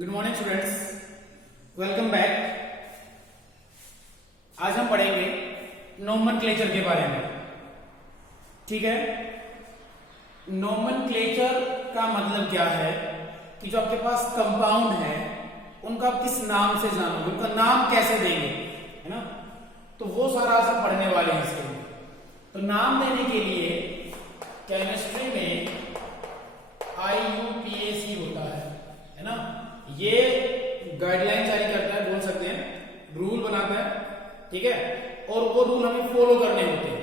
Good morning students, welcome back. आज हम पढ़ेंगे नोमेनक्लेचर के बारे में। ठीक है, नोमेनक्लेचर का मतलब क्या है कि जो आपके पास कंपाउंड है उनका आप किस नाम से जानोगे, उनका नाम कैसे देंगे, है ना। तो वो सारा आज हम पढ़ने वाले हैं इसके लिए। तो नाम देने के लिए केमिस्ट्री में IUPAC होता है ना। ये गाइडलाइन जारी करता है, बोल सकते हैं रूल बनाता है, ठीक है। और वो रूल हमें फॉलो करने होते हैं,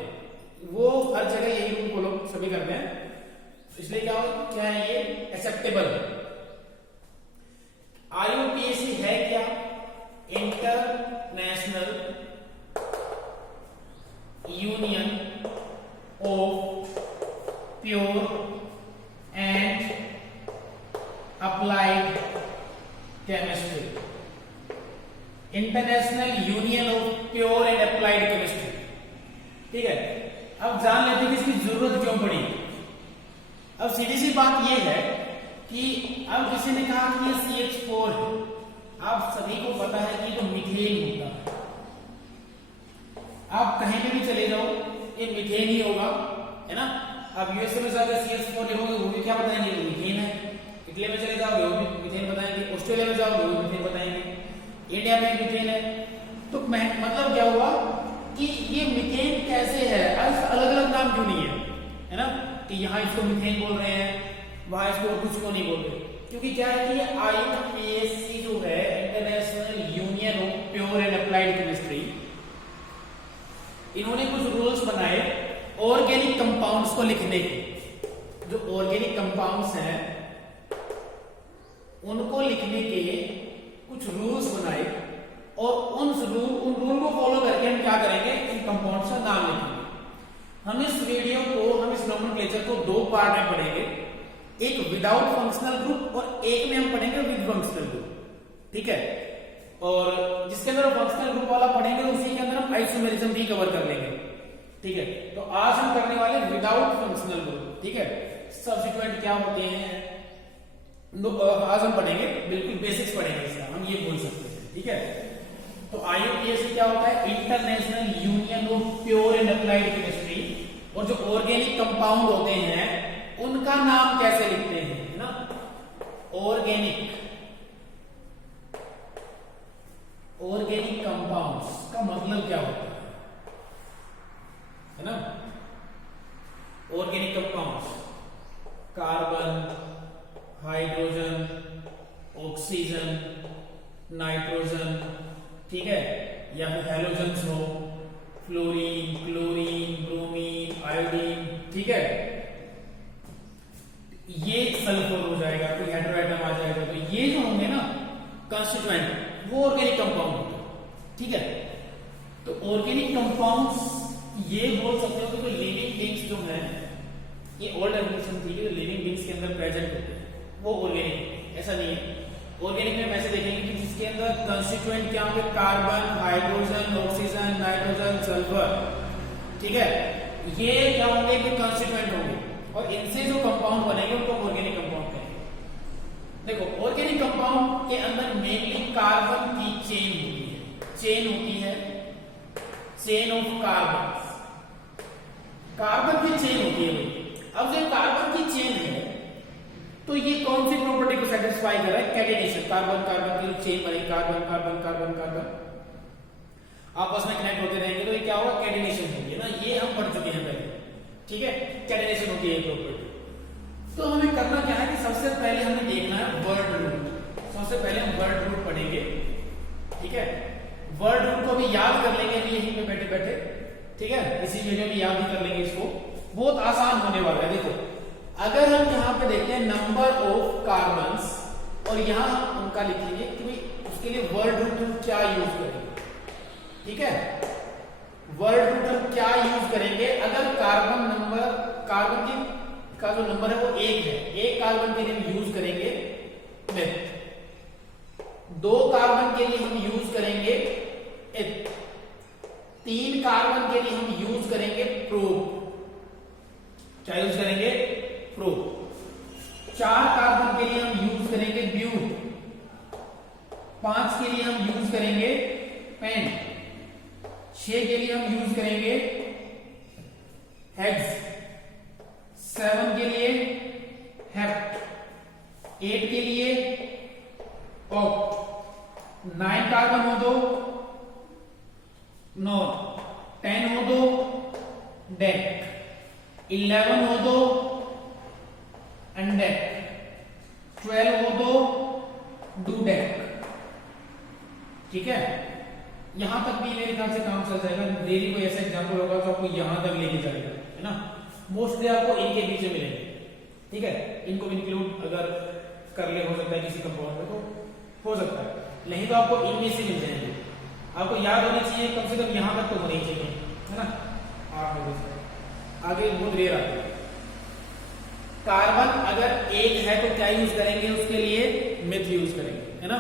वो हर जगह यही रूल फॉलो सभी करते हैं, इसलिए क्या है ये एक्सेप्टेबल है। IUPAC है क्या? International union of pure and applied chemistry. International union of pure and applied chemistry, ठीक है। अब जान लेते हैं कि इसकी जरूरत क्यों पड़ी। अब सीधी सी बात यह है कि अब किसी ने कहा कि ये CH4 है। आप सभी को पता है कि तो मीथेन होता है, आप कहीं पे भी चले जाओ ये मीथेन ही होगा, है ना। अब यूएसए में जाकर CH4 लिखोगे वो भी क्या बताएंगे, वो मीथेन है। इटली में चले जाओगे वो भी मीथेन बताएंगे, ऑस्ट्रेलिया में जाओगे वो भी मीथेन बताएंगे, इंडिया में मीथेन है। तो मतलब क्या हुआ कि ये मीथेन कैसे है, अलग अलग नाम क्यों नहीं है ना। कि यहाँ इसको मीथेन बोल रहे हैं, वहां इसको कुछ को नहीं बोल रहे, क्योंकि क्या है कि IUPAC जो है international union of pure and applied chemistry, इन्होंने कुछ रूल्स बनाए ऑर्गेनिक कंपाउंड्स को लिखने के। जो ऑर्गेनिक कंपाउंड्स हैं उनको लिखने के कुछ रूल्स बनाए, और उन रूल को फॉलो करके हम क्या करेंगे, इन कंपाउंड्स का नाम लिखेंगे। हम इस वीडियो को, हम इस नोमेनक्लेचर को दो पार्ट में पढ़ेंगे, एक विदाउट फंक्शनल ग्रुप और एक में हम पढ़ेंगे विद फंक्शनल ग्रुप, ठीक है। और जिसके अंदर फंक्शनल ग्रुप वाला पढ़ेंगे उसी के अंदर हम आइसोमेरिज्म भी कवर कर लेंगे, ठीक है। तो आज हम करने वाले विदाउट फंक्शनल ग्रुप, ठीक है। सब्स्टिट्यूएंट क्या होते हैं आज हम पढ़ेंगे, बिल्कुल बेसिक्स पढ़ेंगे इसका, हम ये बोल सकते हैं, ठीक है। तो IUPAC क्या होता है, international union of pure and applied chemistry. और जो ऑर्गेनिक कंपाउंड होते हैं उनका नाम कैसे लिखते हैं, है ना। ऑर्गेनिक कंपाउंड्स का मतलब क्या होता है ना। Organic compounds carbon, hydrogen, oxygen, nitrogen, ठीक है, या फिर हैलोजन्स हो, फ्लोरीन, क्लोरीन, ब्रोमीन, आयोडीन, ठीक है। ये सल्फर हो जाएगा, कोई हेटेरोएटम आ जाएगा, तो ये जो होंगे ना कंस्टिट्यूएंट, वो ऑर्गेनिक कंपाउंड होता है, ठीक है। तो ऑर्गेनिक कंपाउंड्स ये बोल सकते हो कि लिविंग थिंग्स जो है, ये ओल्ड डेफिनेशन थी कि लिविंग थिंग्स के अंदर प्रेजेंट होते हैं वो ऑर्गेनिक, ऐसा नहीं है। ऑर्गेनिक में हम ऐसे देखेंगे कि जिसके अंदर कंस्टिट्यूएंट क्या होंगे, carbon, hydrogen, oxygen, nitrogen, sulphur, ठीक है। ये क्या होंगे कि कंस्टिट्यूएंट होंगे, और इनसे जो कंपाउंड बनेंगे उनको ऑर्गेनिक कंपाउंड कहेंगे। देखो ऑर्गेनिक कंपाउंड के अंदर मेनली कार्बन की चेन होती है, चेन ऑफ कार्बन, कार्बन की चेन होती है। अब जो कार्बन की चेन है तो ये कौन सी प्रॉपर्टी को सेटिस्फाई कर रहा है, कैटेनेशन। कार्बन कार्बन की चेन बनेगी, कार्बन कार्बन कार्बन कार्बन आपस में कनेक्ट होते रहेंगे, तो ये क्या होगा, कैटेनेशन होगी ना। ये हम पढ़ चुके हैं पहले, ठीक है, कैटेनेशन होती है प्रॉपर्टी। तो हमें करना क्या है कि सबसे पहले हमें देखना है वर्ड रूट। सबसे पहले हम वर्ड रूट पढ़ेंगे, ठीक है। वर्ड रूट को भी याद कर लेंगे अभी यहीं पे बैठे बैठे, ठीक है। इसी वीडियो में याद भी कर लेंगे इसको, बहुत आसान होने वाला है। देखो अगर हम यहाँ पे देखते हैं नंबर ऑफ कार्बन्स, और यहां हम उनका लिखेंगे कि उसके लिए वर्ड रूट हम क्या यूज करेंगे, ठीक है। वर्ड रूट हम क्या यूज करेंगे, अगर कार्बन का जो नंबर है वो 1 है, 1 कार्बन के लिए हम यूज करेंगे मेथ, 2 कार्बन के लिए हम यूज करेंगे एथ, 3 कार्बन के लिए हम यूज करेंगे प्रोब, क्या यूज करेंगे, प्रोब। 4 कार्बन के लिए हम यूज करेंगे ब्यूट, 5 के लिए हम यूज करेंगे पेन, 6 के लिए हम यूज करेंगे हेक्स, 7 के लिए हेप्ट, 8 के लिए ऑक्ट, 9 कार्बन हो दो नॉट, 10 हो दो डेक, 11 हो दो अनडेक, 12 हो दो डूडेक। ठीक है, यहां तक भी मेरे ख्याल से काम चल जाएगा। डेली कोई ऐसा एग्जांपल होगा तो आपको यहां तक लेके जाएगा, है ना। मोस्टली आपको इनके बीच में मिलेंगे। ठीक है, इनको इंक्लूड अगर कर ले हो सकता है किसी कंपाउंड में, तो हो सकता है, नहीं तो आपको इनमें से मिल जाएंगे। आपको याद होनी चाहिए, कम से कम यहां तक तो होनी चाहिए, है ना। आप आगे बहुत रेयर आते हैं। कार्बन अगर एक है तो क्या यूज करेंगे, उसके लिए मिथ यूज करेंगे, है ना।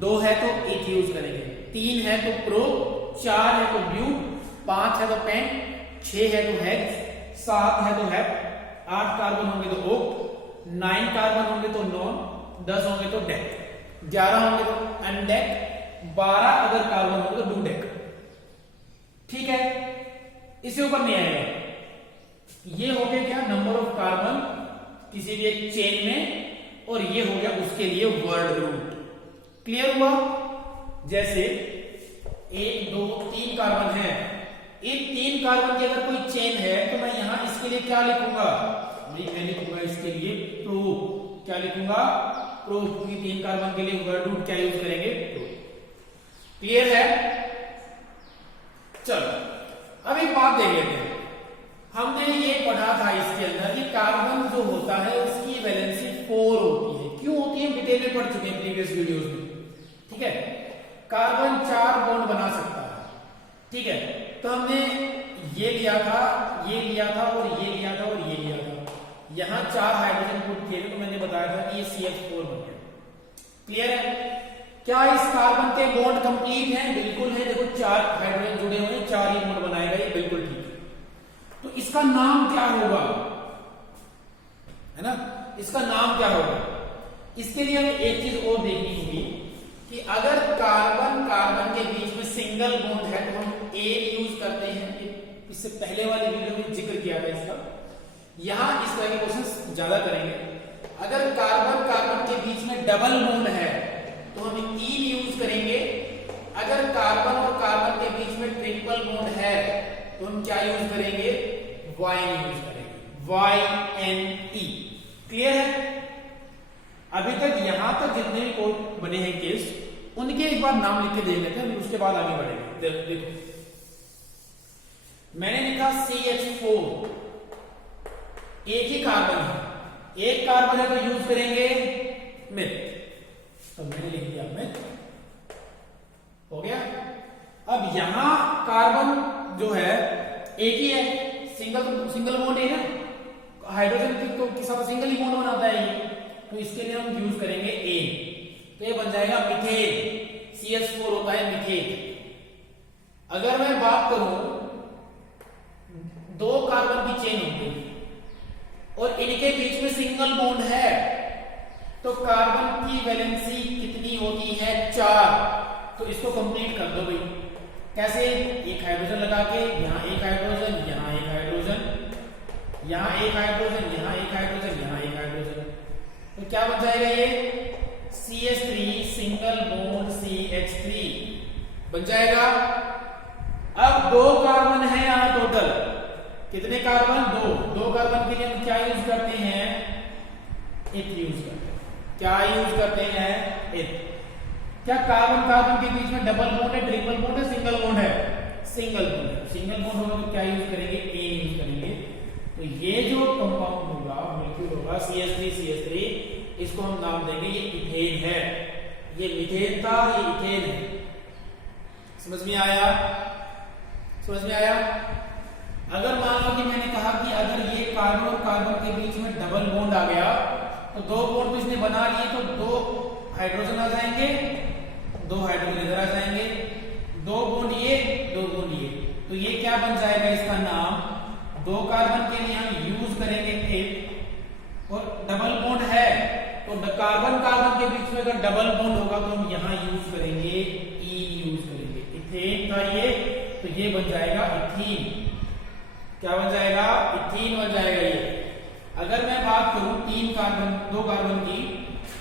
2 है तो इथ यूज करेंगे, 3 है तो प्रो, 4 है तो ब्यूट, 5 है तो पेन, 6 है तो हेक्स, 7 है तो हेप, 8 कार्बन होंगे तो ओक्ट, 9 कार्बन होंगे तो नॉन, 10 होंगे तो डेक, 11 होंगे तो अनडेक, 12 अगर कार्बन होंगे तो डूडेक। ठीक है, इससे ऊपर नहीं आएगा। ये हो गया क्या, नंबर ऑफ कार्बन किसी भी एक चेन में, और ये हो गया उसके लिए वर्ड रूट। क्लियर हुआ। जैसे 1 2 3 कार्बन है, इन 3 कार्बन की अगर कोई चेन है तो मैं यहां इसके लिए क्या लिखूंगा, मैं लिखूंगा इसके लिए प्रो। क्या लिखूंगा, प्रो, क्योंकि 3 कार्बन के लिए वर्ड रूट क्या यूज करेंगे, प्रो। क्लियर है। चलो अब एक बात देख लेते हैं। हमने ये पढ़ा था इसके अंदर कि कार्बन जो होता है उसकी वैलेंसी 4 होती है। क्यों होती है, डिटेल में पढ़ चुके हैं प्रीवियस वीडियोस में। ठीक है, कार्बन 4 बॉन्ड बना सकता है। ठीक है, तो हमने ये लिया था, ये लिया था, और ये लिया था, और ये लिया था। यहां 4 हाइड्रोजन पुट किए, तो मैंने बताया था कि ये CH4 बन गया। क्लियर है। क्या इस कार्बन के बॉन्ड कंप्लीट हैं? बिल्कुल है। देखो 4 हाइड्रोजन जुड़े हुए हैं, 4 ही बॉन्ड बनाएगा, ये बिल्कुल ठीक है। तो इसका नाम क्या होगा, है ना, इसका नाम क्या होगा? इसके लिए हमें एक चीज और देखनी होगी कि अगर कार्बन कार्बन के बीच में सिंगल बॉन्ड है तो हम ए यूज करते हैं। इससे पहले वाली वीडियो में जिक्र किया था इसका। यहां इस तरह के क्वेश्चन ज्यादा करेंगे। अगर कार्बन कार्बन के बीच में डबल बॉन्ड है तो हम ई यूज करेंगे। अगर कार्बन और कार्बन के बीच में ट्रिपल बॉन्ड है तो हम क्या यूज करेंगे, वाइन यूज करेंगे, YNE। क्लियर है। अभी तक यहां तक जितने भी कोड बने हैं केस, उनके एक बार नाम लिख के देख लेते हैं, उसके बाद आगे बढ़ेंगे। देखो मैंने लिखा CH4, एक ही कार्बन है, एक कार्बन है तो यूज करेंगे मिथ, तो मैंने लिख दिया मिथ। हो गया। अब यहां कार्बन जो है एक ही है, सिंगल बॉन्ड है ना, हाइड्रोजन तो के साथ सिंगल ही बॉन्ड बनाता है ये, तो इसके लिए हम यूज करेंगे ए, तो ये बन जाएगा मीथेन। CH4 होता है मीथेन। अगर मैं बात करूं 2 कार्बन की चेन होगी और इनके बीच में सिंगल बॉन्ड है तो कार्बन की वैलेंसी कितनी होती है, 4। तो इसको कंप्लीट कर दो भाई। कैसे, एक हाइड्रोजन लगा के, यहां एक हाइड्रोजन, यहां एक हाइड्रोजन, यहां एक हाइड्रोजन, यहां एक हाइड्रोजन, यहां एक हाइड्रोजन, तो क्या बन जाएगा ये CH3 सिंगल बॉन्ड CH3 बन जाएगा। अब 2 कार्बन है यहां टोटल, कितने कार्बन, 2 कार्बन के लिए हम क्या यूज करते हैं, इथ यूज करते हैं। क्या यूज करते हैं, इथ। क्या कार्बन कार्बन के बीच में डबल बॉन्ड है, ट्रिपल बॉन्ड है, सिंगल बॉन्ड है, सिंगल बॉन्ड है। सिंगल बॉन्ड होगा तो क्या यूज करेंगे, ए यूज करेंगे। तो ये जो कंपाउंड होगा, मॉलिक्यूल होगा CH3, इसको हम नाम देंगे ये इथेन है। ये मीथेन था, ये इथेन है। समझ में आया, समझ में आया। अगर मान लो कि मैंने कहा कि अगर ये कार्बन और कार्बन के बीच में डबल बॉन्ड आ गया तो 2 बॉन्ड तो इसने बना लिए, तो 2 हाइड्रोजन आ जाएंगे, 2 हाइड्रोजन इधर आ जाएंगे, 2 बॉन्ड ये, 2 बॉन्ड ये, तो ये क्या बन जाएगा, इसका नाम 2 कार्बन के लिए हम यूज करेंगे एक, और डबल बॉन्ड है तो कार्बन कार्बन के बीच में अगर डबल बॉन्ड होगा तो हम यहां यूज करेंगे ईन यूज करेंगे। इथेन था ये, तो ये बन जाएगा इथीन। क्या बन जाएगा? इथीन बन जाएगा ये। अगर मैं बात करूं तीन कार्बन, दो कार्बन की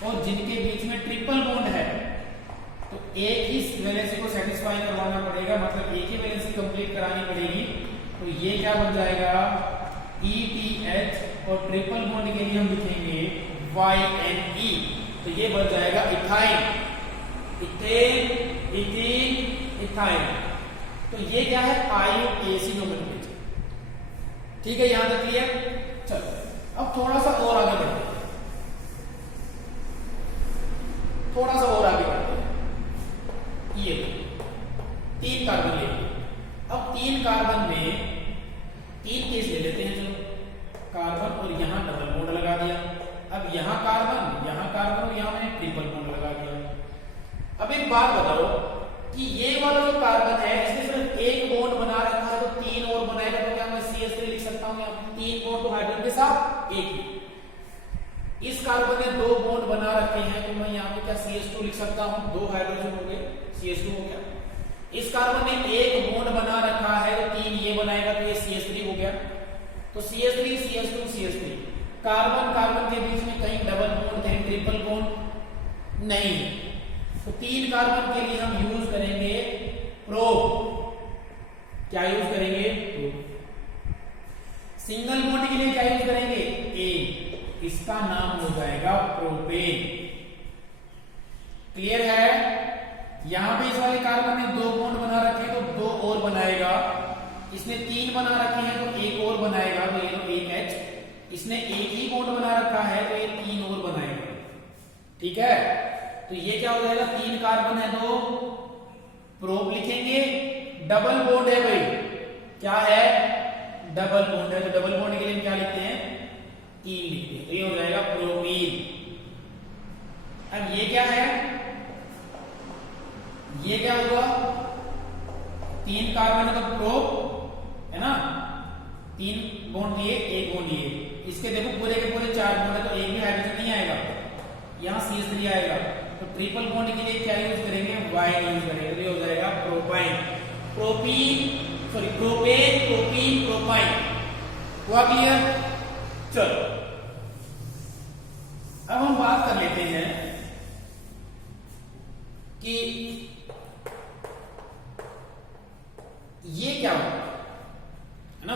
और जिनके बीच में ट्रिपल बॉन्ड है, तो एक ही वैलेंसी को सेटिस्फाई करवाना पड़ेगा, मतलब एक ही वैलेंसी कंप्लीट करानी पड़ेगी। तो ये क्या बन जाएगा? ETH, और ट्रिपल बॉन्ड के लिए हम लिखेंगे YNE, तो ये बन जाएगा इथाइन। Ethane, ethene, ethyne. तो ये क्या है? IUPAC nomenclature. ठीक है, यहां तक क्लियर? चलो अब थोड़ा सा और आगे बढ़ते हैं, थोड़ा सा और आगे बढ़ते हैं। ये तीन कार्बन ले, अब तीन कार्बन में तीन केस ले लेते हैं। चलो कार्बन और यहां डबल बॉन्ड लगा दिया। अब यहां कार्बन और यहां मैंने ट्रिपल बॉन्ड लगा दिया। अब एक बात बताओ कि ये वाला जो कार्बन है इसने सिर्फ एक बॉन्ड बना रखा है, तो तीन और बनाएगा, तो क्या मैं CH3 लिख सकता हूं? तीन बॉन्ड तो हाइड्रोजन के साथ एक ही। इस कार्बन ने दो बॉन्ड बना रखे हैं, तो मैं यहाँ पे क्या CH2 लिख सकता हूं? दो हाइड्रोजन हो गए, CH2 हो गया। इस कार्बन ने एक बॉन्ड बना रखा है, तो तीन ये बनाएगा, तो ये CH3 हो गया। तो CH3 CH2 CH3, carbon carbon के बीच में कहीं डबल बॉन्ड, कहीं ट्रिपल बॉन्ड नहीं। तो तीन कार्बन के लिए हम यूज करेंगे प्रोप। क्या यूज करेंगे? सिंगल बॉन्ड के लिए क्या यूज करेंगे? ए। इसका नाम हो जाएगा प्रोपेन। क्लियर है? यहां पे इस वाले कार्बन ने दो बॉन्ड बना रखे हैं, तो दो और बनाएगा। इसने तीन बना रखे हैं, तो एक और बनाएगा, तो ये तो एक H। इसने एक ही बॉन्ड बना रखा है, तो ये तीन और बनाएगा। ठीक है, तो ये क्या हो जाएगा? तीन कार्बन है, तो प्रोप लिखेंगे। डबल बॉन्ड है भाई, क्या है? डबल बॉन्ड है, तो डबल बॉन्ड के लिए क्या लिखते हैं? ईन लिखते हैं, तो ये हो जाएगा प्रोपीन। अब ये क्या है? ये क्या होगा? तीन कार्बन का प्रोप है ना, तीन बॉन्ड लिए, एक बॉन्ड लिए। इसके देखो पूरे के पूरे चार बॉन्ड है, तो एक भी हाइड्रोजन नहीं आएगा, यहां CH3 आएगा। तो ट्रिपल बॉन्ड के लिए क्या यूज करेंगे? Y यूज करेंगे, तो ये हो जाएगा propyne. Propene, sorry propane, propene, propyne. हुआ क्लियर? चलो अब हम बात कर लेते हैं कि ये क्या होगा, है ना?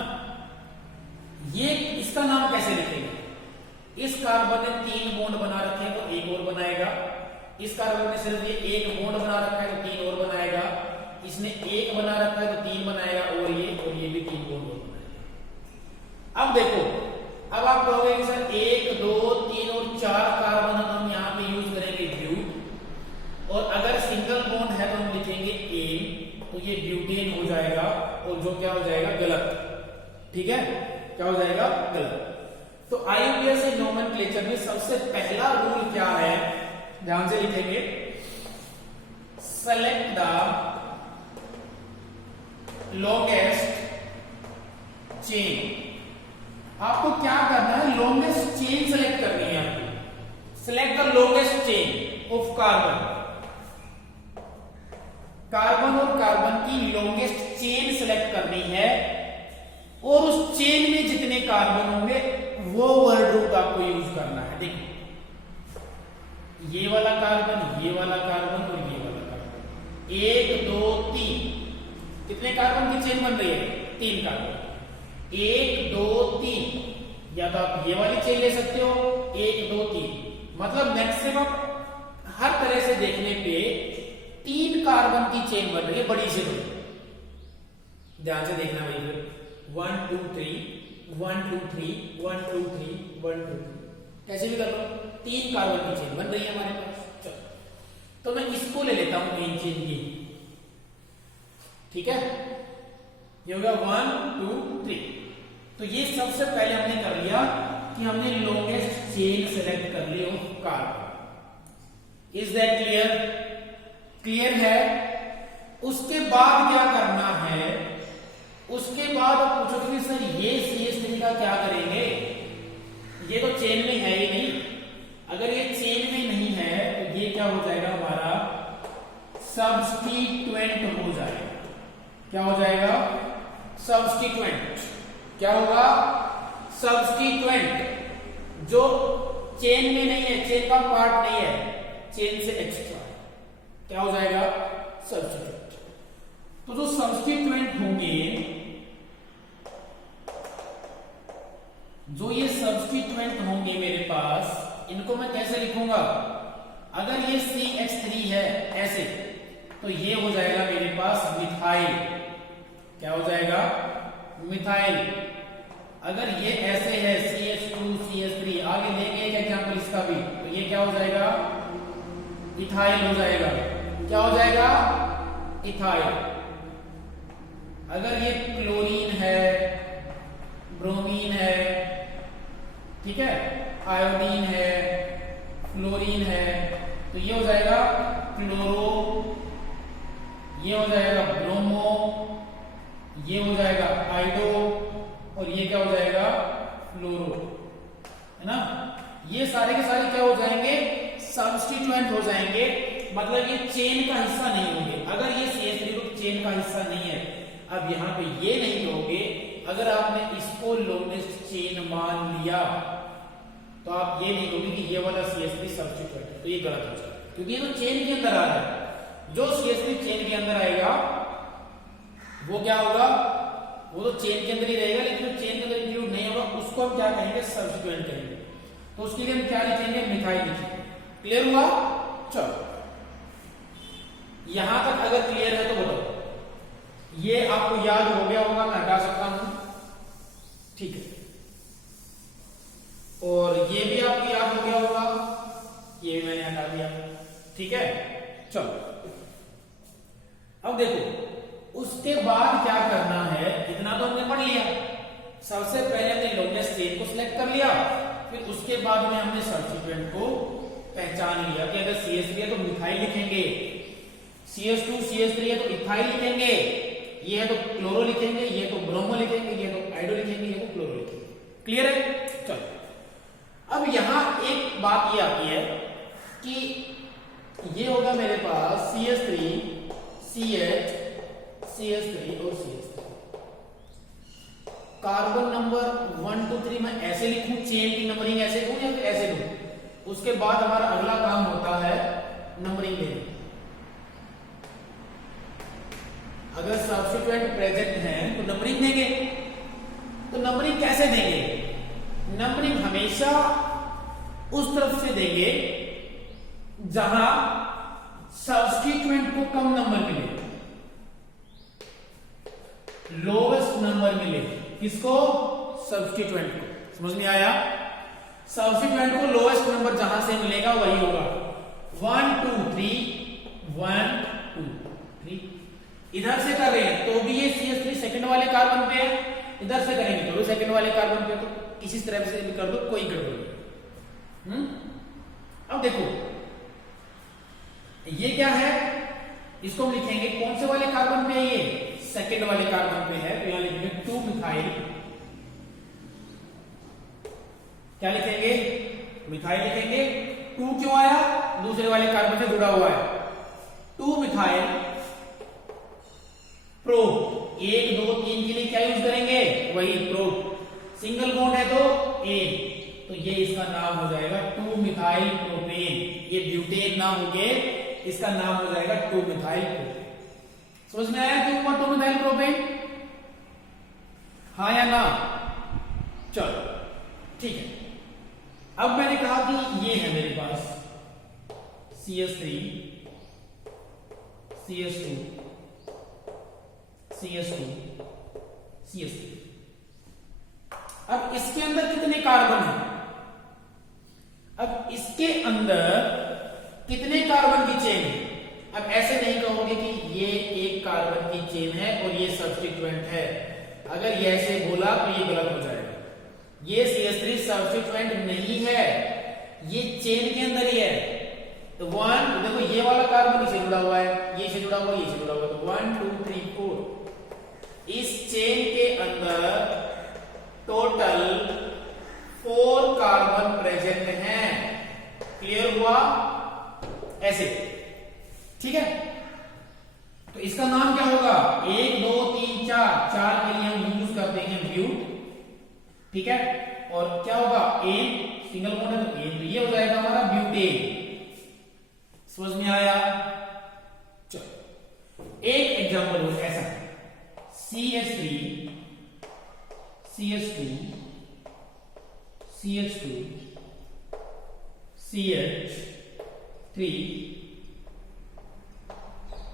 ये इसका नाम कैसे लिखेंगे? इस कार्बन ने तीन बॉन्ड बना रखे हैं, तो एक और बनाएगा। इस कार्बन ने सिर्फ ये एक बॉन्ड बना रखा है, तो तीन और बनाएगा। इसने एक बना रखा है, तो तीन बनाएगा, और ये भी तीन बॉन्ड और बनाएगा। अब देखो, अब आप कहोगे कि सर 1 2 3 और 4 कार्बन हम यहां पे यूज करेंगे ब्यूट, और अगर सिंगल बॉन्ड है तो हम लिखेंगे एन, तो ये ब्यूटेन हो जाएगा, और जो क्या हो जाएगा? गलत। ठीक है, क्या हो जाएगा? गलत। तो IUPAC नोमेनक्लेचर में सबसे पहला रूल क्या है? ध्यान से लिखेंगे, सेलेक्ट द लॉन्गेस्ट चेन। आपको क्या करना है? लॉन्गेस्ट चेन सेलेक्ट करनी है आपको। Select the longest chain of carbon. Carbon और कार्बन की लॉन्गेस्ट चेन सेलेक्ट करनी है, और उस चेन में जितने कार्बन होंगे वो वर्ड रूट आपको यूज करना है। देखिए, ये वाला कार्बन, ये वाला कार्बन और ये वाला कार्बन, 1 2 3, कितने कार्बन की चेन बन रही है? 3 कार्बन। 1 2 3, या तो आप ये वाली चेन ले सकते हो, 1 2 3, मतलब मैक्सिमम हर तरह से देखने पे 3 कार्बन की चेन बन रही है, बड़ी से बड़ी। ध्यान से देखना भाई, 1 2 3 1 2 3 1 2 3 1 2 3, कैसे भी कर लो, 3 कार्बन की चेन बन रही है हमारे पास। चलो, तो मैं इसको ले लेता हूं मेन चेन की। ठीक है, ये हो गया 1 2 3। तो ये सबसे पहले हमने कर लिया कि हमने लॉन्गेस्ट चेन सेलेक्ट कर ली of carbon. Is that clear? Clear है? उसके बाद क्या करना है? उसके बाद आप पूछोगे कि सर ये CH3 का क्या करेंगे? ये तो चेन में है ही नहीं। अगर ये चेन में नहीं है तो ये क्या हो जाएगा, हमारा सब्स्टिट्यूएंट हो जाएगा। क्या हो जाएगा, सब्स्टिट्यूएंट। क्या होगा, सब्स्टिट्यूएंट। जो चेन में नहीं है, चेन का पार्ट नहीं है, चेन से एक्स्ट्रा, क्या हो जाएगा, सब्स्टिट्यूएंट। तो जो सब्स्टिट्यूएंट होंगे, जो ये सब्स्टिट्यूएंट होंगे मेरे पास, इनको मैं कैसे लिखूंगा, अगर ये CH3 है ऐसे, तो ये हो जाएगा मेरे पास मिथाइल। क्या हो जाएगा, मिथाइल। अगर ये ऐसे है CH2 CH3, आगे लेंगे एक एग्जांपल इसका भी, तो ये क्या हो जाएगा, इथाइल हो जाएगा। क्या हो जाएगा, इथाइल। अगर ये क्लोरीन है, ब्रोमीन है, ठीक है, आयोडीन है, फ्लोरीन है, तो ये हो जाएगा क्लोरो, ये हो जाएगा ब्रोमो, ये हो जाएगा आइडो, और ये क्या हो जाएगा, फ्लोरो, है ना। ये सारे के सारे क्या हो जाएंगे, सब्स्टिट्यूएंट हो जाएंगे, मतलब ये चेन का हिस्सा नहीं होंगे। अगर ये CH3 ग्रुप चेन का हिस्सा नहीं है, अब यहां पे ये नहीं कहोगे, अगर आपने इसको लोंगेस्ट चेन मान लिया तो आप ये नहीं कहोगे कि ये वाला CH3 सब्स्टिट्यूएंट है, तो ये गलत हो जाएगा, क्योंकि ये तो चेन के अंदर आ रहा है। जो CH3 चेन के अंदर आएगा वो क्या होगा, वो तो चेन के अंदर ही रहेगा, लेकिन जो चेन के अंदर इंक्लूड नहीं होगा उसको हम क्या कहेंगे, सब्स्टिट्यूएंट कहेंगे। तो उसके लिए हम क्या लिखेंगे, मिथाइल लिखेंगे। क्लियर हुआ, चलो यहां तक अगर क्लियर है तो बताओ। ये आपको याद हो गया होगा, मैं हटा सकता हूं, ठीक है, और ये भी आपको याद हो गया होगा, ये भी मैंने हटा दिया, ठीक है। चलो अब देखो उसके बाद क्या करना है, इतना तो हमने पढ़ लिया। सबसे पहले हमने लोंगेस्ट चेन को सिलेक्ट कर लिया, फिर उसके बाद में हमने सब्स्टिट्यूएंट को पहचान लिया कि अगर CH3 है तो मिथाइल लिखेंगे, CH2 CH3 है तो इथाइल लिखेंगे, ये है तो क्लोरो लिखेंगे, ये तो ब्रोमो लिखेंगे, ये तो आइडो लिखेंगे, ये तो क्लोरो लिखेंगे। क्लियर है, चलो अब यहां एक बात ये आती है कि ये होगा मेरे पास CH3 CH CH3 और CH3, कार्बन नंबर 1 2 3 मैं ऐसे लिखूं, चेन की नंबरिंग ऐसे दूं या फिर ऐसे दूं। उसके बाद हमारा अगला काम होता है नंबरिंग देना। अगर सब्स्टिट्यूएंट प्रेजेंट है तो नंबरिंग देंगे। तो नंबरिंग कैसे देंगे, नंबरिंग हमेशा उस तरफ से देंगे जहां सब्स्टिट्यूएंट को कम नंबर मिले, लोवेस्ट नंबर मिले। किसको, सब्स्टिट्यूएंट को। समझ में आया, सब्स्टिट्यूएंट को लोवेस्ट नंबर जहां से मिलेगा वही होगा। 1 2 3 1 2 3 इधर से कर रहे हैं तो भी ये CH3 सेकंड वाले कार्बन पे है, इधर से करेंगे तो भी सेकंड वाले कार्बन पे, तो इसी तरह से भी कर दो, कोई गड़बड़ नहीं। अब देखो ये क्या है, इसको हम लिखेंगे कौन से वाले कार्बन पे है, ये सेकंड वाले कार्बन पे है, तो यहां लिखेंगे 2 मिथाइल। क्या लिखेंगे, मिथाइल लिखेंगे। 2 क्यों आया, दूसरे वाले कार्बन से जुड़ा हुआ है, 2 मिथाइल प्रो। 1 2 3 के लिए क्या यूज करेंगे, वही प्रो। सिंगल बॉन्ड है तो A, तो ये इसका नाम हो जाएगा 2 मिथाइल प्रोपेन। ये ब्यूटेन नाम हो गए, इसका नाम हो जाएगा 2 मिथाइल प्रोपेन। समझ में आया क्यों हुआ 2 मिथाइल प्रोपेन, हाँ या ना। चलो ठीक है, अब मैंने कहा कि ये है मेरे पास CH3 CH2 CH2 CH3। अब इसके अंदर कितने कार्बन हैं, अब इसके अंदर कितने कार्बन की चेन है। अब ऐसे नहीं कहोगे कि ये एक कार्बन की चेन है और ये सब्स्टिट्यूएंट है। अगर ये ऐसे बोला तो ये गलत हो जाएगा। ये CH3 सब्स्टिट्यूएंट नहीं है, ये चेन के अंदर ही है। तो 1 देखो ये वाला कार्बन इसे जुड़ा हुआ है, ये से जुड़ा हुआ है, ये से जुड़ा हुआ है, तो 1 2 3 4 इस चेन के अंदर टोटल 4 कार्बन प्रेजेंट हैं। क्लियर हुआ? ऐसे, ठीक है। तो इसका नाम क्या होगा? 1 2 3 4 के लिए हम यूज करते हैं ब्यूट, ठीक है। और क्या होगा? एन, सिंगल बॉन्ड है तो एन, तो ये हो जाएगा हमारा ब्यूटेन। समझ में आया? चलो एक एग्जांपल हो ऐसा, CH3 CH2 CH2 CH3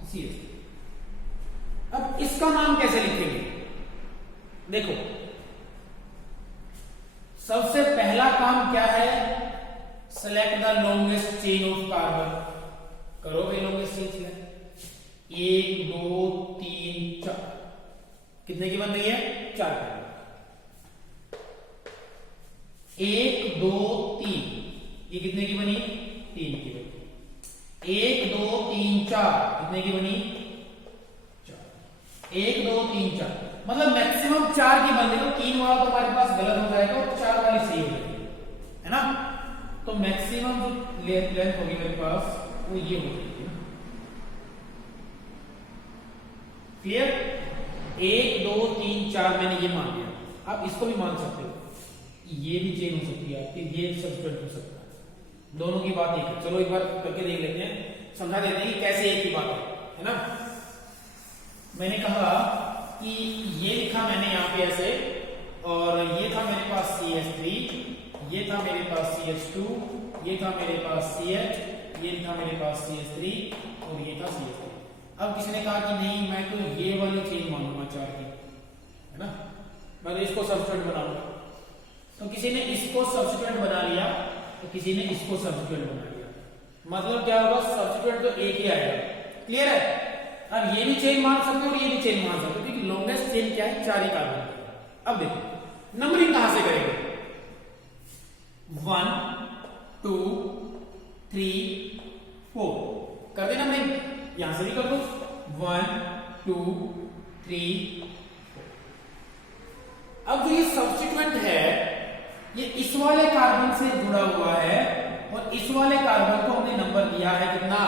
CH3। अब इसका नाम कैसे लिखेंगे? देखो, सबसे पहला काम क्या है? Select the longest chain of carbon. करो भाई लॉन्गेस्ट चेन सिलेक्ट। 1 2 3 4, कितने की बन रही है? 4 कार्बन। 1 2 3, ये कितने की बनी? 3 की बनी। 1 2 3 4, कितने की बनी? 4। 1 2 3 4, मतलब मैक्सिमम 4 की बन रही। तो 3 वाला तो हमारे पास गलत हो जाएगा और 4 वाली सही हो जाएगी, है ना। तो मैक्सिमम जो लेंथ होगी मेरे पास वो ये हो जाएगी ना। क्लियर? 1 2 3 4 मैंने ये मान लिया। आप इसको भी मान सकते हो, ये भी चेन हो सकती है आपकी, ये सब्स्टिट्यूट हो सकता है। दोनों की बात एक है। चलो एक बार करके देख लेते हैं, समझा देते हैं कि कैसे एक ही बात है ना। मैंने कहा कि ये लिखा मैंने यहाँ पे ऐसे, और ये था मेरे पास CH3, ये था मेरे पास CH2, ये था मेरे पास CH, ये था मेरे पास CH3 और ये था CH3। अब किसी ने कहा कि नहीं मैं तो ये वाली चेन मानूंगा 4 की, है ना, मैं तो इसको सब्स्टिट्यूट बनाऊंगा। तो किसी ने इसको सब्स्टिट्यूट बना लिया, तो किसी ने इसको सब्स्टिट्यूट बना लिया। मतलब क्या होगा? सब्स्टिट्यूट तो एक ही आएगा। क्लियर है? अब ये भी चेन मान सकते हो और ये भी चेन मान सकते हो, क्योंकि लॉन्गेस्ट चेन क्या है? 4 ही कार्बन। अब देखो नंबरिंग कहां से करेंगे? 1 2 3 4 कर देना नंबरिंग, यहां से भी कर दो। 1 2 3 4। अब जो ये सब्स्टिट्यूएंट है ये इस वाले कार्बन से जुड़ा हुआ है, और इस वाले कार्बन को हमने नंबर दिया है कितना?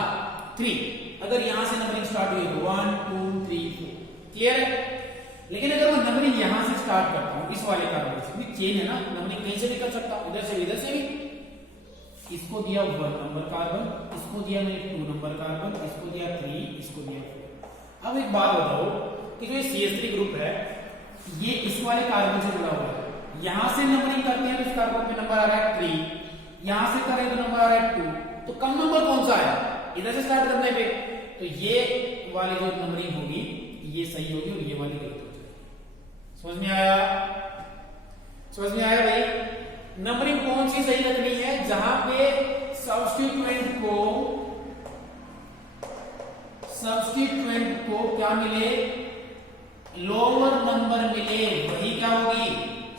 3। अगर यहां से नंबरिंग स्टार्ट हुई 1 2 3 4। क्लियर है? लेकिन अगर मैं नंबरिंग यहां से स्टार्ट करता हूं, इस वाले कार्बन से, भी चेन है ना, नंबरिंग कहीं से भी कर सकता हूं, इधर से इधर से भी। इसको दिया 1 नंबर कार्बन, इसको दिया मैंने 2 नंबर कार्बन, इसको दिया 3, इसको दिया 4। अब एक बात बताओ कि जो ये CH3 ग्रुप है ये इस वाले कार्बन से जुड़ा हुआ है, यहां से नंबरिंग करते हैं तो इस कार्बन पे नंबर आ रहा है 3, यहां से करें तो नंबर आ रहा है 2, तो कम नंबर कौन सा है? इधर से स्टार्ट करने पे, तो ये वाली जो नंबरिंग होगी ये सही होगी और ये वाली गलत हो जाएगी। समझ में आया? समझ में आया भाई? नंबरिंग कौन सी सही रखनी है? जहां पे सब्स्टिट्यूएंट को क्या मिले? लोअर नंबर मिले, वही क्या होगी?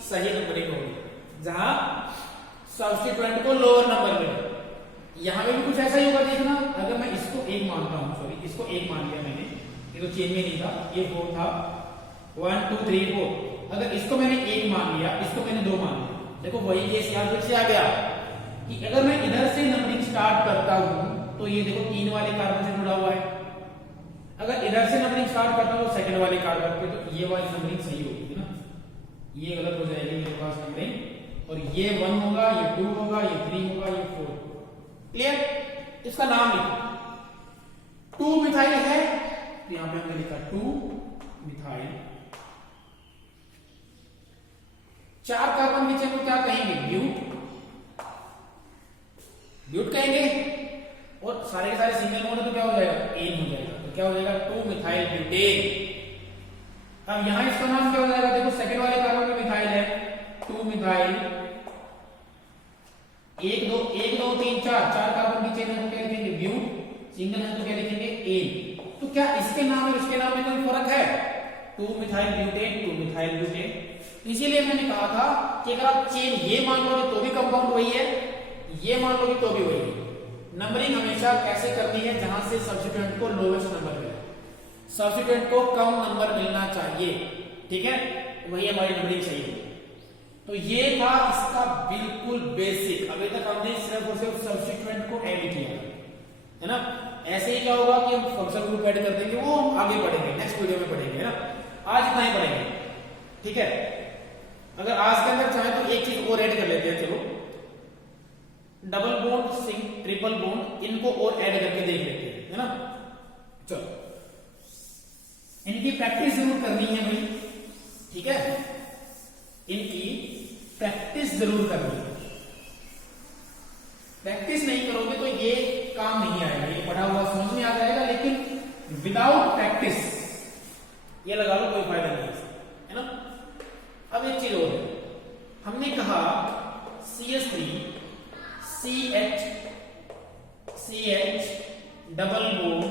सही नंबरिंग होगी। जहां सब्स्टिट्यूएंट को लोअर नंबर मिले, यहां पे भी कुछ ऐसा ही होगा। देखना, अगर मैं इसको 1 मानता हूं, सॉरी इसको 1 मान लिया मैंने, ये तो चेन में नहीं था, ये 4 था, 1 2 3 4। अगर इसको मैंने 1 मान लिया, इसको मैंने 2 मान लिया, देखो वही केस यहां फिर से आ गया कि अगर मैं इधर से नंबरिंग स्टार्ट करता हूं तो ये देखो 3 वाले कार्बन से जुड़ा हुआ है। अगर इधर से नंबरिंग स्टार्ट करता हूं सेकंड वाले कार्बन पे, तो ये वाली नंबरिंग सही होगी ना, ये गलत हो जाएगी मेरे पास नंबरिंग, और ये 1 होगा, ये 2 होगा, ये 3 होगा, ये 4 होगा। क्लियर? इसका नाम लिखो। 2 मिथाइल है तो यहां पे हमने लिखा 2 मिथाइल। 4 कार्बन की चेन को क्या कहेंगे? ब्यूट। ब्यूट कहेंगे। और सारे के सारे सिंगल बॉन्ड तो क्या हो जाएगा? एन हो जाएगा। तो क्या हो जाएगा? 2 मिथाइल ब्यूटेन। अब यहां इसका नाम क्या हो जाएगा? देखो सेकंड वाले कार्बन में मिथाइल है, 2 मिथाइल। 1 2 3 4 कार्बन की चेन है तो क्या लिखेंगे? ब्यूट। सिंगल है तो क्या लिखेंगे? एन। तो क्या इसके नाम और इसके नाम में कोई फर्क है? 2 मिथाइल ब्यूटेन, 2 मिथाइल ब्यूटेन। इसीलिए मैंने कहा था कि अगर आप चेन ये मान लोगे तो भी कंपाउंड वही है, ये मान लोगे तो भी वही है। नंबरिंग हमेशा कैसे करनी है? जहां से सब्स्टिट्यूएंट को लोवेस्ट नंबर मिले, सब्स्टिट्यूएंट को कम नंबर मिलना चाहिए, ठीक है, वही हमारी नंबरिंग सही है। तो ये था इसका बिल्कुल बेसिक। अभी तक हमने सिर्फ और सिर्फ सब्स्टिट्यूएंट को ऐड किया है ना। ऐसे ही क्या होगा कि हम फंक्शन ग्रुप ऐड कर देंगे, वो हम आगे पढ़ेंगे, नेक्स्ट वीडियो में पढ़ेंगे ना। आज इतना ही पढ़ेंगे, ठीक है। अगर आज के अंदर चाहे तो एक चीज और ऐड कर लेते हैं, चलो डबल बॉन्ड, सिंग, ट्रिपल बॉन्ड, इनको और ऐड करके देख लेते हैं, है ना। चलो इनकी प्रैक्टिस जरूर करनी है भाई, ठीक है, इनकी प्रैक्टिस जरूर करनी है। प्रैक्टिस नहीं करोगे तो ये काम नहीं आएगा, ये पढ़ा हुआ समझ में आ जाएगा, लेकिन विदाउट प्रैक्टिस ये लगा लो कोई फायदा नहीं है ना। अब एक चीज और है, हमने कहा CH3 CH double bond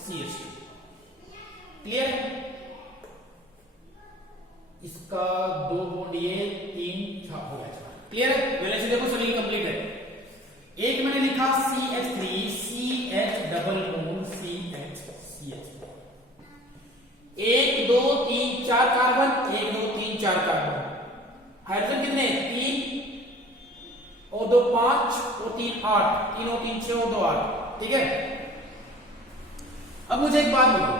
CH2, clear है। इसका 2 बॉन्ड ये 3 छाप हो गया, क्लियर है। पहले से देखो सभी कंप्लीट है। एक मैंने लिखा CH3 CH double bond CH, 1 2 3 4 carbon, 1 2 3 4 carbon. Hydrogen कितने, 3 और 2 5 और 3 8, 3 और 3 6 और 2 8, ठीक है। अब मुझे एक बात बोलो,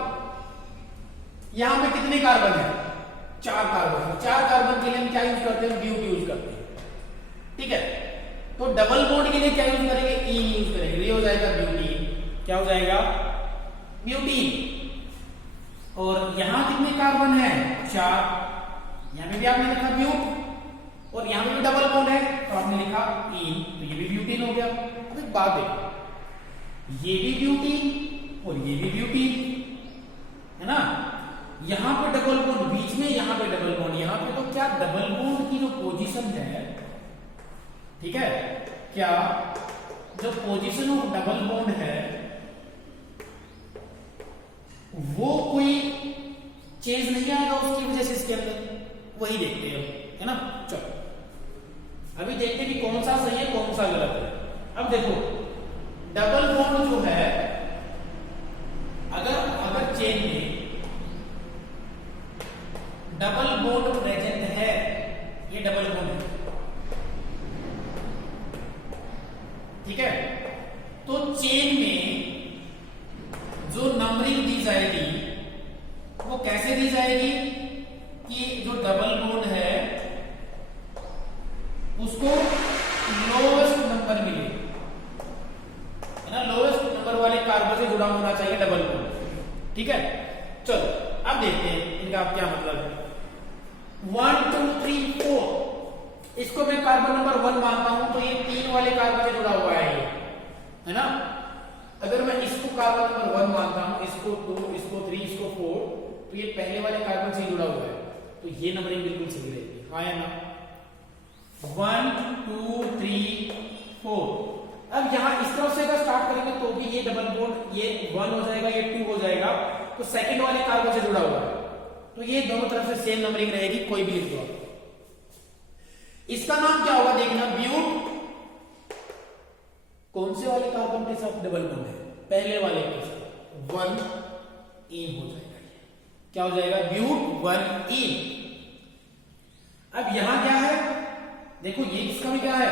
यहां पे कितने कार्बन है, 4 कार्बन। 4 कार्बन के लिए हम क्या यूज करते हैं, ब्यूट यूज करते हैं, ठीक है। तो डबल बॉन्ड के लिए क्या यूज करेंगे, ईन यूज करेंगे, ये हो जाएगा ब्यूटीन। क्या हो जाएगा, ब्यूटीन। और यहां कितने कार्बन है, 4, यहां पे भी आपने लिखा ब्यूट, और यहां पे भी डबल बॉन्ड है तो आपने लिखा ईन, तो ये भी ब्यूटीन हो गया। अब एक बात देखो, ये भी ब्यूटीन और ये भी ब्यूटीन, है ना। यहां पे डबल बॉन्ड बीच में, यहां पे डबल बॉन्ड, यहां पे तो क्या डबल बॉन्ड की जो पोजीशन है, ठीक है, क्या जो पोजीशन ऑफ डबल बॉन्ड है वो कोई चेंज नहीं आएगा उसकी वजह से इसके अंदर, वही देखते हैं, है ना। चलो अभी देखते हैं कि कौन सा सही है कौन सा गलत है। अब देखो डबल बॉन्ड जो है, अगर चेन में डबल बॉन्ड प्रेजेंट है, ये डबल बॉन्ड है, ठीक है, तो चेन में जो नंबरिंग दी जाएगी वो कैसे दी जाएगी कि जो डबल बॉन्ड है उसको लोवेस्ट नंबर मिले, है ना, लोवेस्ट नंबर वाले कार्बन से जुड़ा होना चाहिए डबल बॉन्ड, ठीक है। चलो अब देखते हैं इनका क्या मतलब है। 1 2 3 4, इसको मैं कार्बन नंबर 1 मानता हूं तो ये 3 वाले कार्बन से जुड़ा हुआ है, ये, है ना। अगर मैं इसको कार्बन नंबर 1 मानता हूं, इसको 2, इसको 3, इसको 4, तो ये पहले वाले कार्बन से जुड़ा हुआ है, तो ये नंबरिंग बिल्कुल सही रहेगी, हाँ या ना। 1 2 3 4। अब यहां इस तरफ से अगर स्टार्ट करेंगे तो भी ये डबल बॉन्ड, ये 1 हो जाएगा, ये 2 हो जाएगा, तो सेकंड वाले कार्बन से जुड़ा हुआ है, तो ये दोनों तरफ से सेम नंबरिंग रहेगी, कोई भी लिख दो। इसका नाम क्या होगा देखना, ब्यूट। कौन से वाले कार्बन के साथ डबल बॉन्ड है, पहले वाले के साथ, 1 ईन हो जाएगा, क्या हो जाएगा, ब्यूट 1 ईन। अब यहां क्या है, देखो ये इसका भी क्या है,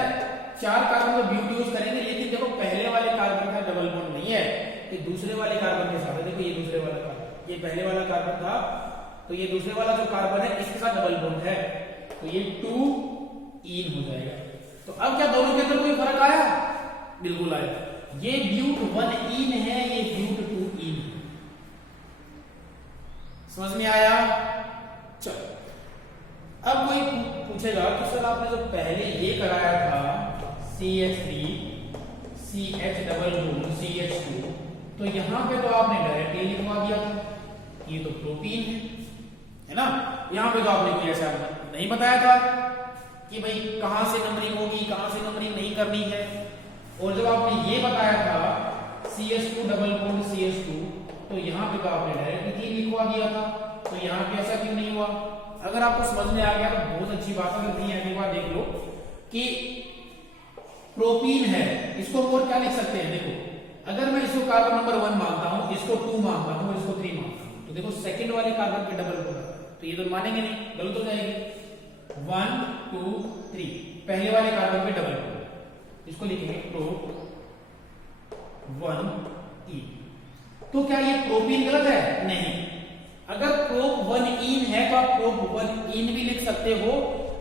4 कार्बन का ब्यूट यूज करेंगे, लेकिन देखो पहले वाले कार्बन का डबल बॉन्ड नहीं है, ये दूसरे वाले कार्बन के साथ है। देखो ये दूसरे वाला कार्बन, ये पहले वाला कार्बन था, तो ये दूसरे वाला जो कार्बन है इसके साथ डबल बॉन्ड है, तो ये 2 ईन हो जाएगा। तो अब क्या दोनों के अंदर कोई फर्क आया, बिल्कुल आया। ये ब्यूट 1 ईन है, ये ब्यूट 2 ईन है, समझ में आया। चलो अब कोई पूछेगा कि सर आपने जो पहले ये कराया था CH3 CH double bond CH2, तो यहां पे तो आपने डायरेक्टली लिखवा दिया था, ये तो प्रोटीन है ना। यहां पे तो आपने कोई ऐसा नहीं बताया था कि भाई कहां से नंबरिंग होगी, कहां से नंबरिंग नहीं करनी है। और जब आपने ये बताया था CH2 डबल बॉन्ड CH2, तो यहां पे तो आपने डायरेक्टली लिखवा दिया था, तो यहां पे ऐसा क्यों नहीं हुआ। अगर आपको समझ में आ गया तो बहुत अच्छी बात है, अगर नहीं है एक बार देख लो कि प्रोपीन है, इसको और क्या लिख सकते हैं। देखो अगर मैं इसको कार्बन नंबर 1 मानता हूं, इसको 2 मानता हूं, इसको 3 मानता हूं, तो देखो सेकंड वाले कार्बन के डबल बॉन्ड, तो ये तो मानेंगे नहीं, गलत हो जाएगी। 1 2 3 पहले वाले कार्बन पे डबल बॉन्ड, इसको लिखेंगे प्रोप 1 इन। तो क्या ये प्रोपीन गलत है? नहीं। अगर प्रोप 1 इन है तो आप प्रोप 1 इन भी लिख सकते हो।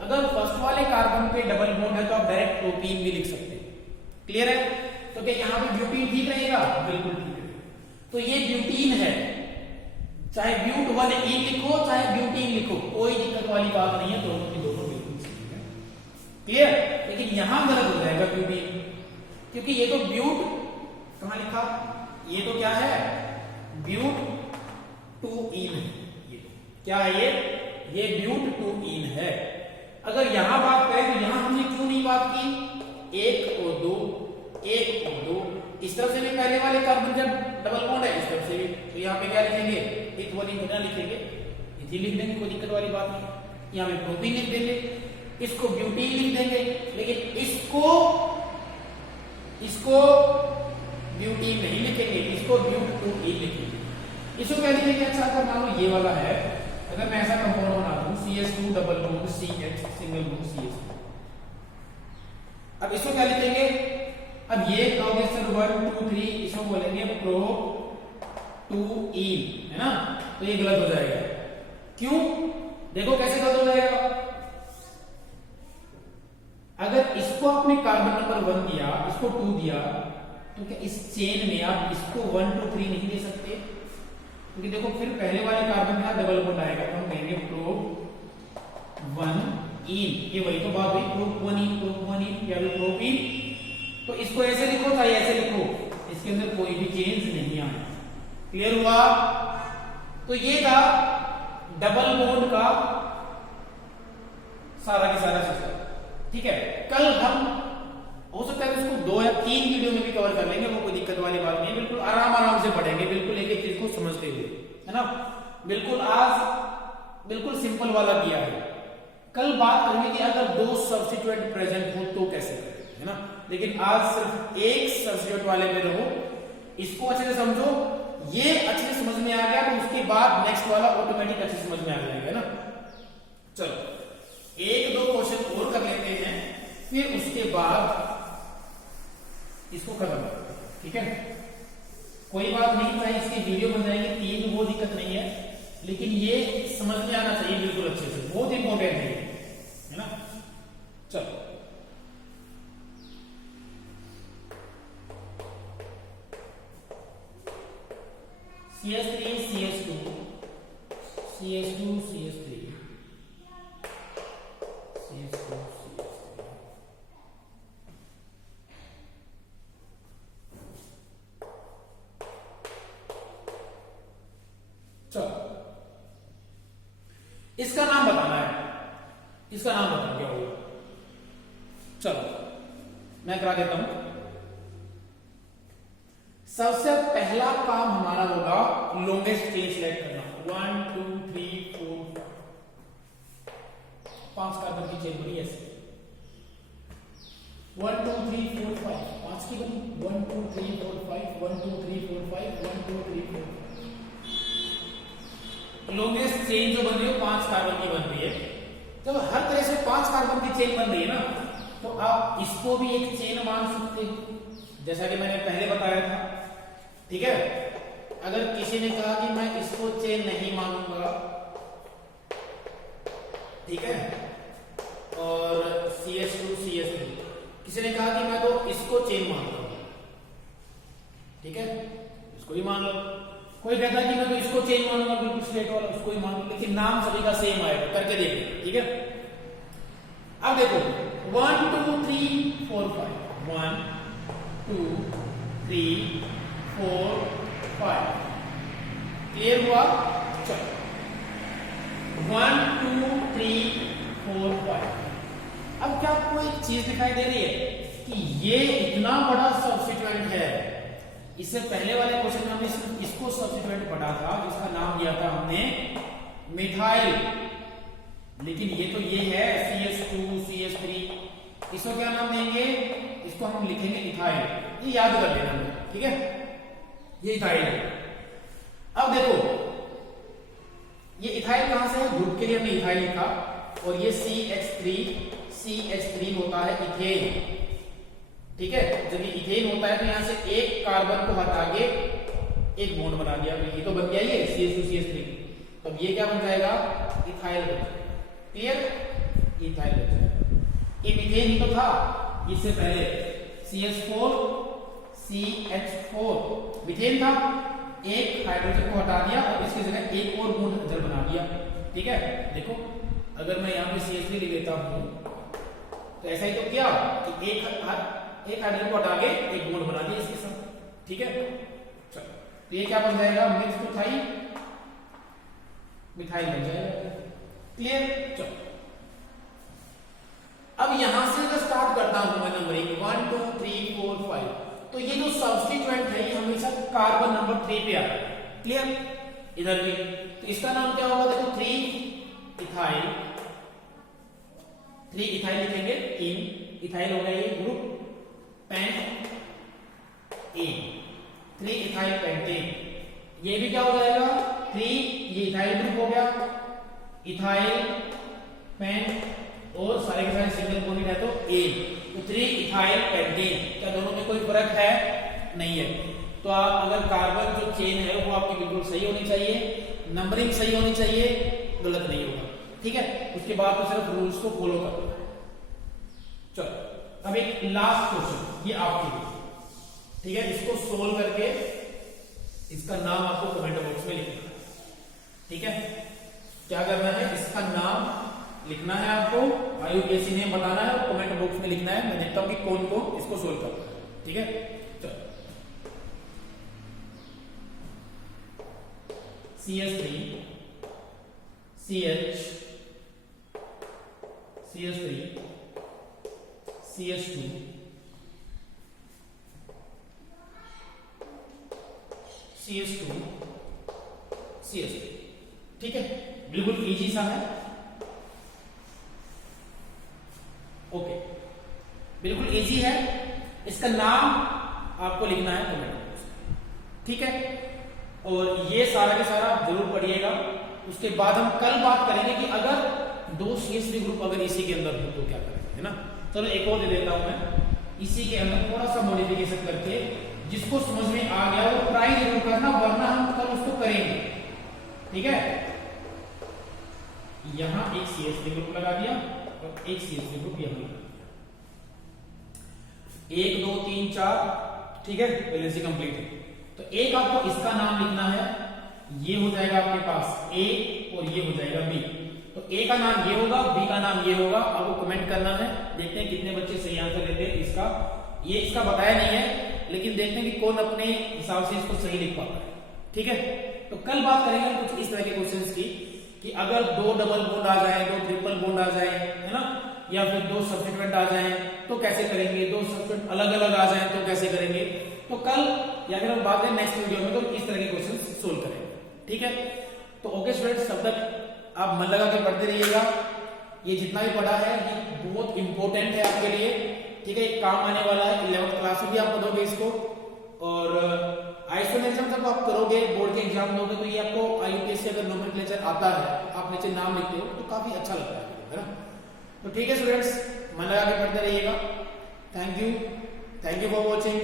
अगर फर्स्ट वाले कार्बन पे डबल बॉन्ड है तो आप डायरेक्ट प्रोपीन भी लिख सकते हो। क्लियर है? तो क्या यहाँ पे ब्यूटीन ठीक रहेगा? बिल्कुल ठीक है। तो ये ब्यूटीन है, चाहे ब्यूट 1 इन लिखो चाहे ब्यूटीन लिखो, कोई दिक्कत वाली बात नहीं है, दोनों की दोनों बिल्कुल सही है। क्लियर? लेकिन यहां गलत हो जाएगा ब्यूटीन, क्योंकि ये तो ब्यूट कहां लिखा, ये तो क्या है ब्यूट 2 इन है। ये क्या है? ये ब्यूट 2 इन है। अगर यहां बात करें तो यहां हमने क्यों नहीं बात की 1 और 2 1 और 2, इस तरफ से भी पहले वाले कार्बन जब डबल बॉन्ड है, इस तरफ से भी, तो यहाँ पे क्या लिखेंगे इथोनिन ना लिखेंगे, इथीन लिख देंगे, कोई दिक्कत वाली बात नहीं। यहाँ पे प्रोपीन लिख देंगे, इसको ब्यूटीन लिख देंगे, लेकिन इसको ब्यूटीन नहीं लिखेंगे, इसको ब्यूट 2 इन लिखेंगे। इसको क्या लिखेंगे? अच्छा अगर मान लो ये वाला है, अगर मैं ऐसा कंपाउंड बना दूं CH2 double bond CH single bond CH2, अब इसको क्या लिखेंगे? अब ये कहोगे सर 1 2 3, इसको बोलेंगे प्रोप 2 इन, है ना? तो ये गलत हो जाएगा। क्यों? देखो कैसे गलत हो जाएगा। अगर इसको आपने कार्बन नंबर 1 दिया, इसको 2 दिया, तो क्या इस चेन में आप इसको 1 2 3 नहीं दे सकते? क्योंकि देखो फिर पहले वाले कार्बन का डबल बॉन्ड आएगा, तो हम कहेंगे प्रोप 1 इन। ये वही तो बात हुई, प्रोप 1 इन या फिर प्रोपीन। तो इसको ऐसे लिखो चाहे ऐसे लिखो, इसके अंदर कोई भी चेंज नहीं आया। क्लियर हुआ? तो ये था डबल बॉन्ड का सारा का सारा सिस्टम। ठीक है, कल हम हो सकता है इसको 2 या 3 वीडियो में भी कवर कर लेंगे, वो कोई दिक्कत वाली बात नहीं है। बिल्कुल आराम से पढ़ेंगे, बिल्कुल एक एक चीज को समझते हुए, है ना? बिल्कुल आज बिल्कुल सिंपल वाला किया है। कल बात करेंगे कि अगर 2 सब्स्टिट्यूएंट प्रेजेंट हो तो कैसे करें, है ना? लेकिन आज सिर्फ एक सब्स्टिट्यूएंट वाले में रहो, इसको अच्छे से समझो। ये अच्छे से समझ में आ गया तो उसके बाद नेक्स्ट वाला ऑटोमेटिक अच्छे से समझ में आ जाएगा ना। चलो 1-2 क्वेश्चन और कर लेते हैं, फिर उसके बाद इसको खत्म करते हैं। ठीक है, कोई बात नहीं, चाहे इसकी वीडियो बन जाएगी 3, वो दिक्कत नहीं है, लेकिन ये समझ में आना चाहिए बिल्कुल अच्छे से, बहुत इंपॉर्टेंट है ना। चलो CH3 CH2 CH2 CH3 CH2 चलो इसका नाम बताना है, इसका नाम बताना क्या होगा। चलो मैं करा देता हूं। सबसे पहला काम हमारा होगा लॉन्गेस्ट चेन सिलेक्ट करना। 1 2 3 4 5 कार्बन की चेन बनी ऐसे, 1 2 3 4 5 5 की बनी, 1 2 3 4 5 1 2 3 4 5 1 2 3 4 लॉन्गेस्ट चेन जो बन रही है 5 कार्बन की बन रही है। जब हर तरह से 5 कार्बन की चेन बन रही है ना, तो आप इसको भी एक चेन मान सकते हो, जैसा कि मैंने पहले बताया था। ठीक है, अगर किसी ने कहा कि मैं इसको चेन नहीं मानूंगा, ठीक है, और CH2 CH3, किसी ने कहा कि मैं तो इसको चेन मानता हूं, ठीक है, इसको ही मान लो। कोई कहता है कि मैं तो इसको चेन मानूंगा, बिल्कुल स्ट्रेट वाला, उसको ही मान लो, लेकिन नाम सभी का सेम आएगा, करके देखो। ठीक है, अब देखो 1 2 3 4 5 1 2 3 4 5 क्लियर हुआ। चलो 1 2 3 4 5। अब क्या आपको एक चीज दिखाई दे रही है कि ये इतना बड़ा सब्स्टिट्यूएंट है। इससे पहले वाले क्वेश्चन में हमने इसको सब्स्टिट्यूएंट पढ़ा था, जिसका नाम दिया था हमने मिथाइल, लेकिन ये तो ये है CH2 CH3, इसको क्या नाम देंगे? इसको हम लिखेंगे इथाइल। ये याद कर लेना, ठीक है, ये इथाइल है। अब देखो ये इथाइल कहां से है, ग्रुप के लिए हमने इथाइल लिखा, और ये CH3 होता है इथेन। ठीक है, जब ये इथेन होता है तो यहां से एक कार्बन को हटा के एक बॉन्ड बना दिया, ये तो बन गया ये CH2CH3। तो ये क्या बन जाएगा, इथाइल बन जाएगा। क्लियर, इथाइल बन जाएगा। ये मीथेन ही तो था इससे पहले, CH4 CH4 मीथेन था, एक हाइड्रोजन को हटा दिया और इसकी जगह एक और बॉन्ड इधर बना दिया। ठीक है, देखो अगर मैं यहाँ पे CH3 लिख देता हूं तो ऐसा ही तो किया कि एक हाइड्रोजन को हटा के एक बॉन्ड बना दिया इसके साथ। ठीक है, चलो तो ये क्या बन जाएगा, मिथाइल बन जाएगा। क्लियर, चलो अब यहां से मैं स्टार्ट करता हूं मैं नंबरिंग 1 2 3 4 5। तो ये जो सब्स्टिट्यूएंट है ये हमेशा कार्बन नंबर 3 पे आ रहा है। क्लियर, इधर भी तो इसका नाम क्या होगा, देखो 3 इथाइल लिखेंगे, 3 इथाइल हो गया ये ग्रुप, पेंटेन 3 इथाइल पेंटेन। ये भी क्या हो जाएगा 3, ये इथाइल ग्रुप हो गया, इथाइल पेंट और सारे के सारे सिंगल बॉन्ड है तो तो 3 इथाइल पेंटेन। क्या दोनों में कोई फर्क है, नहीं है। तो आप अगर कार्बन जो चेन है वो आपकी बिल्कुल सही होनी चाहिए, नंबरिंग सही होनी चाहिए, गलत नहीं होगा। ठीक है, उसके बाद तो सिर्फ रूल्स को फॉलो करना। चलो अब एक लास्ट क्वेश्चन ये आपके लिए। ठीक है, इसको सोल्व करके इसका नाम आपको कमेंट बॉक्स में लिखना है। ठीक है, क्या करना है, इसका नाम लिखना है आपको, IUPAC नेम बताना है और कमेंट बॉक्स में लिखना है। मैं देखता हूं कि कौन कौन इसको सोल्व करता है। ठीक है, चलो CH3 CH CH3 CH2 CH2 CH3। ठीक है, बिल्कुल इजी सा है। ओके, बिल्कुल इजी है। इसका नाम आपको लिखना है कमेंट बॉक्स में। ठीक है, और ये सारा के सारा जरूर पढ़िएगा। उसके बाद हम कल बात करेंगे कि अगर 2 CH3 ग्रुप अगर इसी के अंदर हो तो क्या करेंगे, है ना। चलो एक और दे देता हूं मैं, इसी के अंदर थोड़ा सा मॉडिफिकेशन करके, जिसको समझ में आ गया वो ट्राई जरूर करना, वरना हम कल उसको करेंगे। ठीक है, यहां एक CH3 ग्रुप लगा दिया और एक CH3 ग्रुप यहां लगा दिया, 1 2 3 4। ठीक है, वैलेंसी कंप्लीट है। तो एक आपको इसका नाम लिखना है, ये हो जाएगा आपके पास A और ये हो जाएगा B। तो A का नाम ये होगा, B का नाम ये होगा। आपको कमेंट करना है, देखते हैं कितने बच्चे सही आंसर देते हैं इसका। ये इसका बताया नहीं है, लेकिन देखते हैं कि कौन अपने हिसाब से इसको सही लिख पाता है। ठीक है, तो कल बात करेंगे कुछ इस तरह के क्वेश्चंस की कि अगर 2 डबल बॉन्ड आ जाए, 2 ट्रिपल बॉन्ड आ जाए, है ना, या फिर 2 सब्स्टिट्यूएंट आ जाए तो कैसे करेंगे, 2 सब्स्टिट्यूएंट अलग अलग आ जाए तो कैसे करेंगे। तो कल या फिर हम बात करें नेक्स्ट वीडियो में तो इस तरह के क्वेश्चन सोल्व करेंगे। ठीक है, तो ओके स्टूडेंट्स, तब तक आप मन लगा के पढ़ते रहिएगा। ये जितना भी पढ़ा है ये बहुत इंपॉर्टेंट है आपके लिए। ठीक है, काम आने वाला है, 11th क्लास में भी आप पढ़ोगे इसको, और आइसोमेरिज्म जब आप करोगे, बोर्ड के एग्जाम दोगे तो ये आपको IUPAC अगर नोमेनक्लेचर आता है, आप नीचे नाम लिखते हो तो काफी अच्छा लगता है ना। तो ठीक है स्टूडेंट्स, मन लगा के पढ़ते रहिएगा। Thank you for watching.